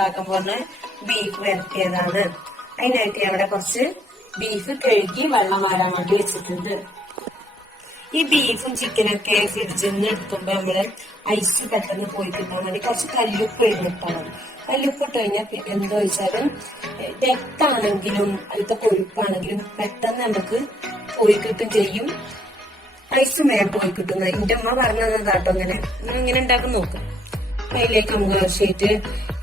ഉണ്ടാക്കാൻ പോകുന്ന ബീഫ് വരട്ടിയതാണ്. അതിനായിട്ട് ഞാൻ ഇവിടെ കുറച്ച് ബീഫ് കഴുകി വെള്ളം വാരാൻ വേണ്ടി വെച്ചിട്ടുണ്ട്. ഈ ബീഫും ചിക്കനൊക്കെ ഫ്രിഡ്ജിൽ നിന്ന് എടുക്കുമ്പോ നമ്മള് ഐസ് പെട്ടെന്ന് പോയി കിട്ടാൻ വേണ്ടി കുറച്ച് കല്ലുപ്പ് ഇടണം. കല്ലുപ്പ് ഇട്ട് കഴിഞ്ഞാൽ എന്താ വെച്ചാലും രക്താണെങ്കിലും അതിലത്തെ കൊഴുപ്പാണെങ്കിലും പെട്ടെന്ന് നമുക്ക് പോയി കിട്ടും ചെയ്യും. ഐസും വേഗം പോയി കിട്ടുന്ന എന്റെ അമ്മ പറഞ്ഞത് കേട്ടോ. ഇങ്ങനെ ഉണ്ടാക്കാൻ നോക്കാം. അതിലേക്ക് നമുക്ക് ആവശ്യമായിട്ട്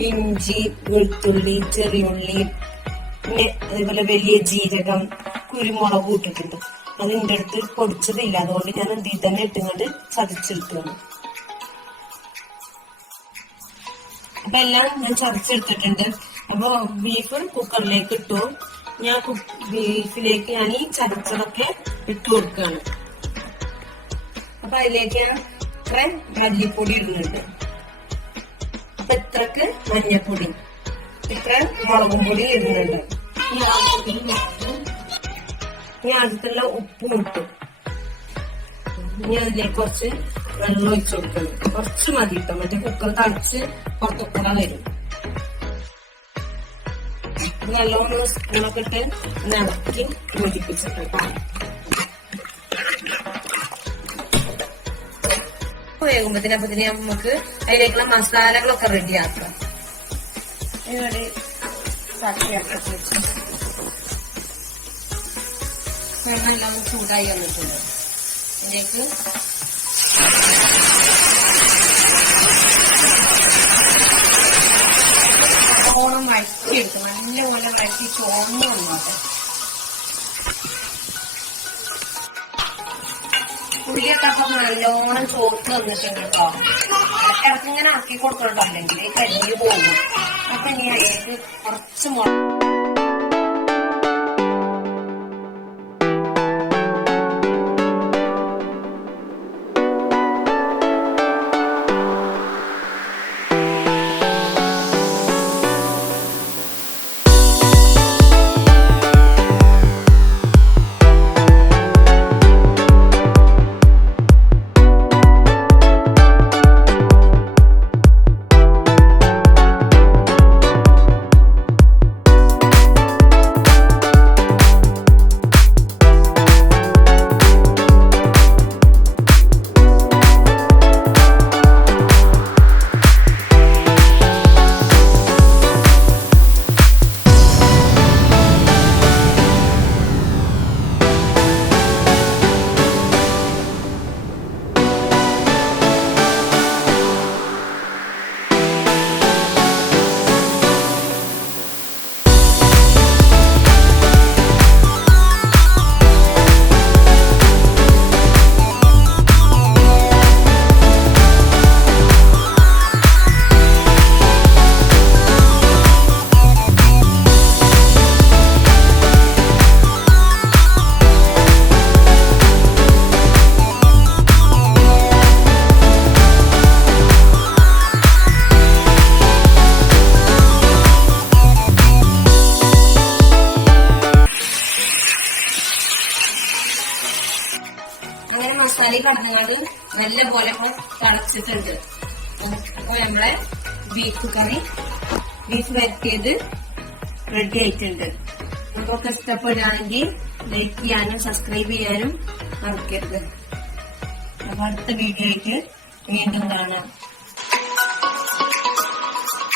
ഇഞ്ചി, വെളുത്തുള്ളി, ചെറിയുള്ളി, പിന്നെ അതേപോലെ വലിയ ജീരകം, കുരുമുളക് ഇട്ടിട്ടുണ്ട്. അത് എന്റെ അടുത്ത് പൊടിച്ചതില്ല, അതുകൊണ്ട് ഞാൻ എന്തിൽ തന്നെ ഇട്ടുകൊണ്ട് ചതച്ചെടുത്തു. അപ്പൊ എല്ലാം ഞാൻ ചതച്ചെടുത്തിട്ടുണ്ട്. അപ്പൊ ബീഫ് കുക്കറിലേക്ക് ഇട്ടു. ഞാൻ ബീഫിലേക്ക് ഞാൻ ഈ ചതച്ചതൊക്കെ ഇട്ട് കൊടുക്കുകയാണ്. അപ്പൊ അതിലേക്ക് ഞാൻ ഇത്ര മല്ലിപ്പൊടി ഇടുന്നുണ്ട്, അപ്പൊ ഇത്രക്ക് മഞ്ഞപ്പൊടി, ഇത്ര മുളകും പൊടി ഇടുന്നുണ്ട്. ഇനി ആദ്യത്തുള്ള ഉപ്പും ഇട്ടു. ഇനി അതിലേക്ക് കുറച്ച് വെള്ളം ഒഴിച്ചു കൊടുക്കണം. കുറച്ച് മതി കേട്ടോ, മറ്റേ കുക്കർ തളിച്ച് പുറത്തുകൂടാൻ വരും. വെള്ളം സ്പൂണൊക്കെ ഇട്ട് ഇളക്കി യോജിപ്പിച്ചിട്ട് വേകുമ്പത്തിനപ്പത്തിന് നമുക്ക് അതിലേക്കുള്ള മസാലകളൊക്കെ റെഡിയാക്കാം. ഇതിനോട് സാക്ഷിയാക്കി വെച്ചു വെള്ളം എല്ലാം ചൂടായി വന്നിട്ടുണ്ട്. ഇതിലേക്ക് ഓണം വഴറ്റിയെടുക്കും. നല്ലപോലെ വഴറ്റി ചോർന്ന് വന്നോട്ടെ. ഉള്ളിയൊക്കെ അപ്പൊ നല്ലോണം ചോർത്ത് വന്നിട്ടുണ്ട് കേട്ടോ. ഇടയ്ക്കിടക്ക് ഇങ്ങനെ ആക്കി കൊടുക്കണ്ടോ, അല്ലെങ്കിൽ കരിഞ്ഞു പോകും. അപ്പൊ ഇനി അതിലേക്ക് കുറച്ച് മസാല കടഞ്ഞാല് നല്ല പോലെ തിളച്ചിട്ടുണ്ട്. അപ്പൊ നമ്മളെ ബീഫ് കറി, ബീഫ് വരട്ടിയത് റെഡി ആയിട്ടുണ്ട്. നമുക്കൊക്കെ ഇഷ്ടപ്പെടുകയാണെങ്കിൽ ലൈക്ക് ചെയ്യാനും സബ്സ്ക്രൈബ് ചെയ്യാനും മറക്കരുത്. അപ്പൊ അടുത്ത വീഡിയോ ആയിട്ട് വീണ്ടും കാണാം.